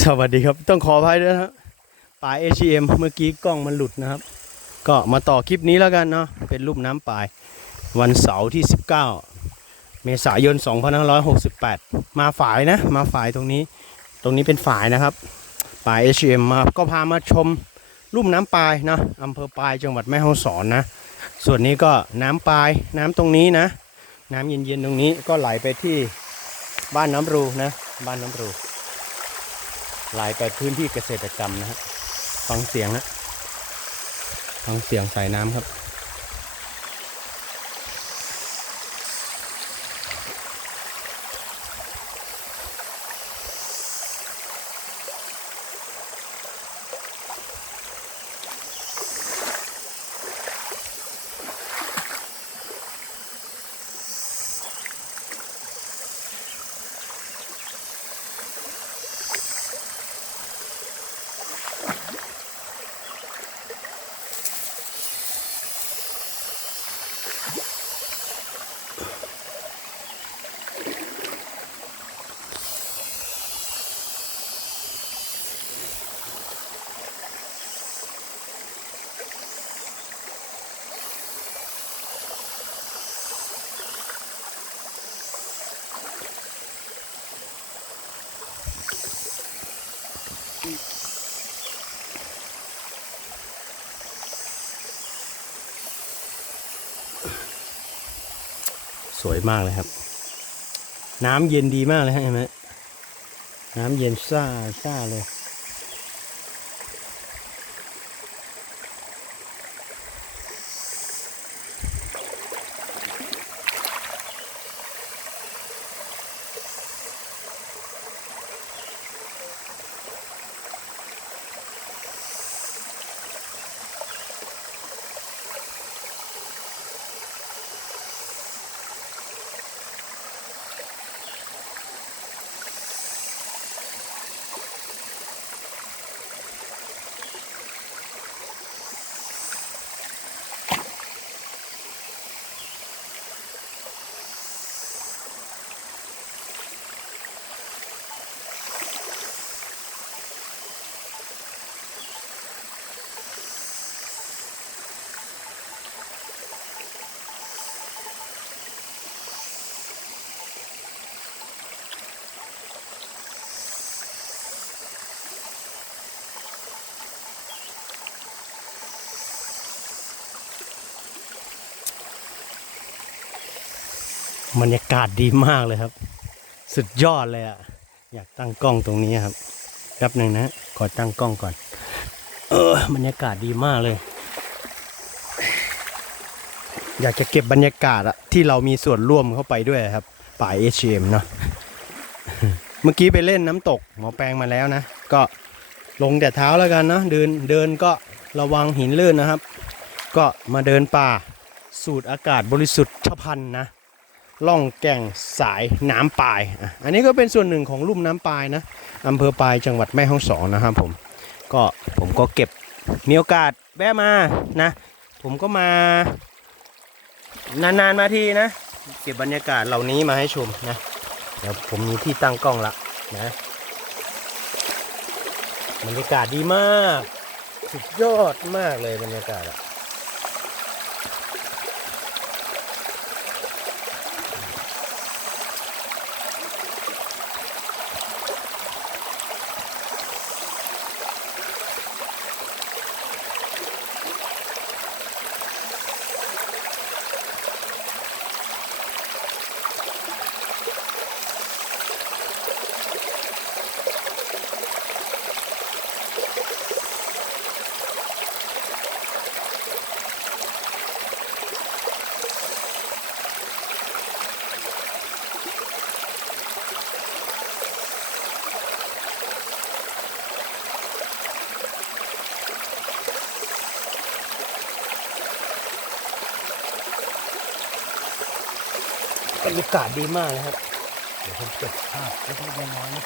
สวัสดีครับต้องขออภัยด้วยนะครับปลาย ACM เมื่อกี้กล้องมันหลุดนะครับ ก็มาต่อคลิปนี้แล้วกันเนาะเป็นรูปน้ำปลาย วันเสาร์ที่ 19 เมษายน 2568 มาฝ่ายนะ มาฝ่ายตรงนี้ ตรงนี้เป็นฝ่ายนะครับปลาย ACM มาก็พามาชมลุ่มน้ำปลายเนาะอำเภอปลายจังหวัดแม่ฮ่องสอนนะ ส่วนนี้ก็น้ำปลายน้ำตรงนี้นะ น้ำเย็นๆตรงนี้ก็ไหลไปที่บ้านน้ำรูนะ บ้านน้ำรู ไหลไปพื้นที่เกษตรกรรมนะฮะฟังเสียงนะฟังเสียงสายน้ำครับ สวยมากเลยครับ น้ำเย็นดีมากเลยฮะเห็นไหมน้ำเย็นซ่าซ่าเลย บรรยากาศดีมากเลยครับ สุดยอดเลยอะอยากตั้งกล้องตรงนี้ครับแป๊บหนึ่งนะขอตั้งกล้องก่อน เออบรรยากาศดีมากเลย อยากจะเก็บบรรยากาศอะที่เรามีส่วนร่วมเข้าไปด้วยครับ ป่าเอชเอ็มเนาะเมื่อกี้ไปเล่นน้ำตกหมอแปลงมาแล้วนะ ก็ลงแต่เท้าแล้วกันเนาะเดินเดินก็ระวังหินลื่นนะครับ ก็มาเดินป่าสูดอากาศบริสุทธิ์ชพันธ์นะ ล่องแก่งสายน้ำปาย อันนี้ก็เป็นส่วนหนึ่งของลุ่มน้ำปายนะอำเภอปายจังหวัดแม่ฮ่องสอนนะครับผมก็ผมก็เก็บมีโอกาสแวะมานะ ผมก็มานานๆมาทีนะ เก็บบรรยากาศเหล่านี้มาให้ชมนะเดี๋ยวผมมีที่ตั้งกล้องละนะบรรยากาศดีมาก สุดยอดมากเลยบรรยากาศอะ บรรยากาศดีมากเลยครับ เดี๋ยวผมเก็บภาพเล็กๆน้อยๆนะ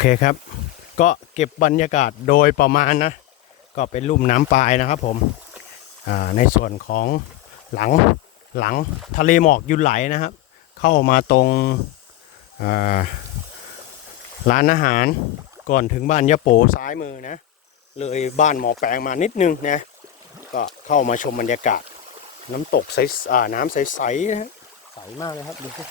เคครับ ก็เก็บบรรยากาศโดยประมาณนะ ก็เป็นลุ่มน้ำปลายนะครับผมในส่วนของหลังหลังทะเลหมอกยุนไหลนะครับ เข้ามาตรงร้านอาหารก่อนถึงบ้านยะโปซ้ายมือนะ เลยบ้านหมอแปลงมานิดนึงนะก็เข้ามาชมบรรยากาศ น้ำตกใสน้ำใสๆนะฮะใสมากเลยครับดูสิ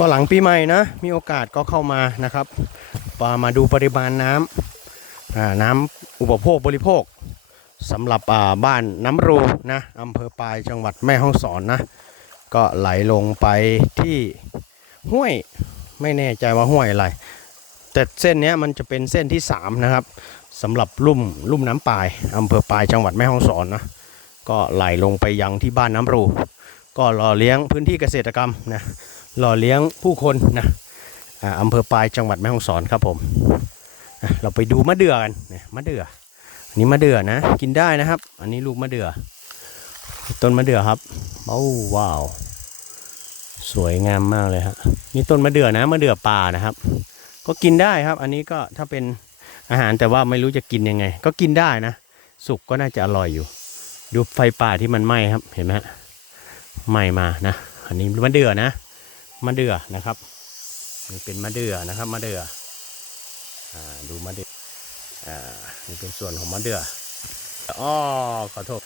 ก็หลังปีใหม่นะ มีโอกาสก็เข้ามานะครับมามาดูปริมาณน้ำน้ำอุปโภคบริโภคสำหรับบ้านน้ำรูนะอำเภอปายจังหวัดแม่ฮ่องสอนนะ ก็ไหลลงไปที่ห้วยไม่แน่ใจว่าห้วยอะไร แต่เส้นนี้มันจะเป็นเส้นที่ 3 นะครับสำหรับลุ่มลุ่มน้ำปายอำเภอปายจังหวัดแม่ฮ่องสอนนะก็ไหลลงไปยังที่บ้านน้ำรู ก็หล่อเลี้ยงพื้นที่เกษตรกรรมนะ หล่อเลี้ยงผู้คนนะอ่าอำเภอปลายจังหวัดแม่ฮ่องสอนครับผม เราไปดูมะเดื่อกันเนี่ยมะเดื่ออันนี้มะเดื่อนะ กินได้นะครับ อันนี้ลูกมะเดื่อ ต้นมะเดื่อครับโอ้ว้าว สวยงามมากเลยครับนี่ต้นมะเดื่อนะมะเดื่อป่านะครับ ก็กินได้ครับ อันนี้ก็ถ้าเป็นอาหารแต่ว่าไม่รู้จะกินยังไง ก็กินได้นะ สุกก็น่าจะอร่อยอยู่ ดูไฟป่าที่มันไหม้ครับ เห็นไหมฮะไหม้มานะ อันนี้มะเดื่อนะ มะเดื่อนะครับนี่เป็นมะเดื่อนะครับมะเดื่ออ่าดูมะเดื่ออ่านี่เป็นส่วนของมะเดื่ออ้อขอโทษ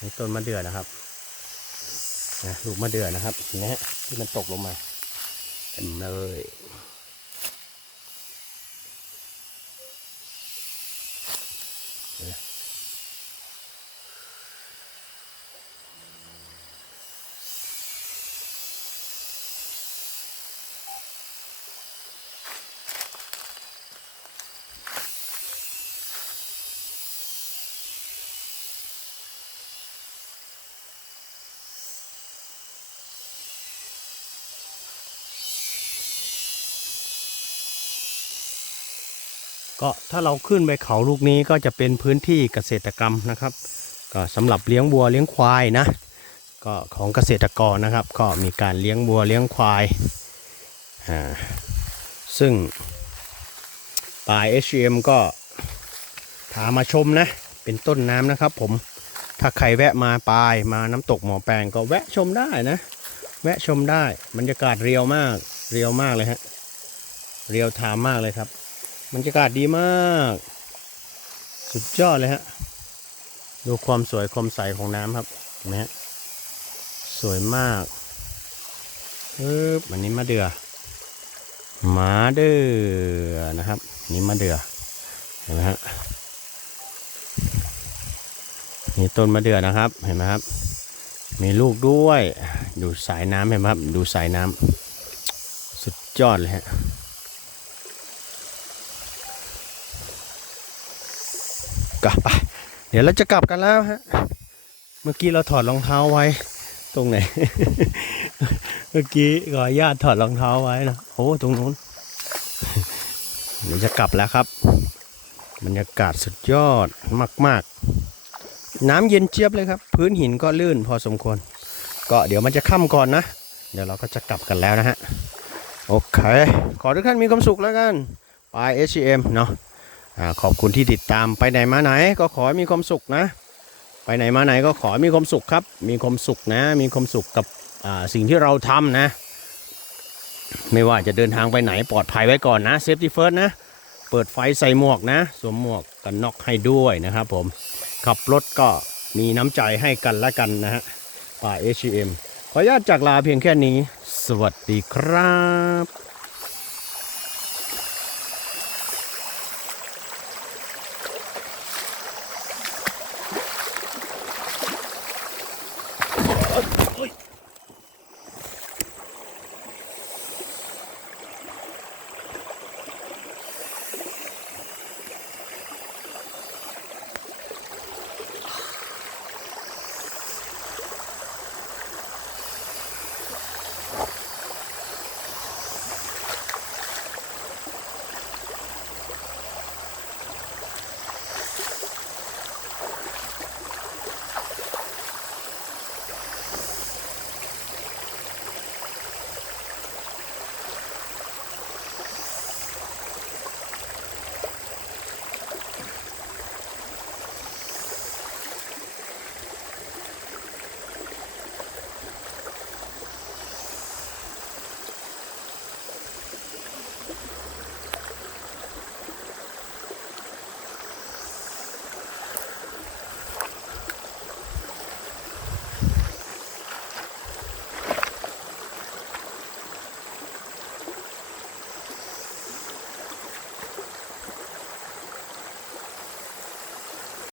นี่ต้นมะเดื่อนะครับนะลูกมะเดื่อนะครับนี่ฮะที่มันตกลงมาเต็มเลย ก็ถ้าเราขึ้นไปเขาลูกนี้ก็จะเป็นพื้นที่เกษตรกรรมนะครับ ก็สำหรับเลี้ยงวัวเลี้ยงควายนะก็ของเกษตรกรนะครับ ก็มีการเลี้ยงวัวเลี้ยงควายอ่าซึ่งปลาย HM ก็พามาชมนะ เป็นต้นน้ำนะครับผมถ้าใครแวะมาปายมาน้ำตกหมอแปลงก็แวะชมได้นะ แวะชมได้บรรยากาศเรียวมากเรียวมากเลยฮะเรียวไทม์มากเลยครับ บรรยากาศดีมาก สุดยอดเลยฮะ ดูความสวยความใสของน้ำครับเห็นไหมฮะสวยมากปึ๊บอันนี้มะเดือ่อหมาเดือนะครับ นี่มะเดือ่อเห็นไหมฮะนี่ต้นมะเดื่อนะครับ เห็นไหมครับ มีลูกด้วย ดูสายน้ำเห็นไหมครับ ดูสายน้ำสุดยอดเลยฮะ กลับไปเดี๋ยวเราจะกลับกันแล้วฮะ เมื่อกี้เราถอดรองเท้าไว้ ตรงไหน เมื่อกี้ขออนุญาตถอดรองเท้าไว้นะโอ้ตรงนู้นเดี๋ยวจะกลับแล้วครับ บรรยากาศสุดยอดมาก ๆ น้ำเย็นเจี๊ยบเลยครับ พื้นหินก็ลื่นพอสมควร ก็เดี๋ยวมันจะค่ำก่อนนะ เดี๋ยวเราก็จะกลับกันแล้วนะฮะ โอเค ขอทุกท่านมีความสุขแล้วกันปาย HM เนาะ ขอบคุณที่ติดตามไปไหนมาไหนก็ขอให้มีความสุขนะ ไปไหนมาไหนก็ขอให้มีความสุขครับ มีความสุขนะ มีความสุขกับสิ่งที่เราทำนะ ไม่ว่าจะเดินทางไปไหนปลอดภัยไว้ก่อนนะเซฟตี้เฟิร์สนะ เปิดไฟใส่หมวกนะ สวมหมวกกันน็อกให้ด้วยนะครับผม ขับรถก็มีน้ำใจให้กันและกันนะฮะป่า HM ขออนุญาตจากลาเพียงแค่นี้ สวัสดีครับ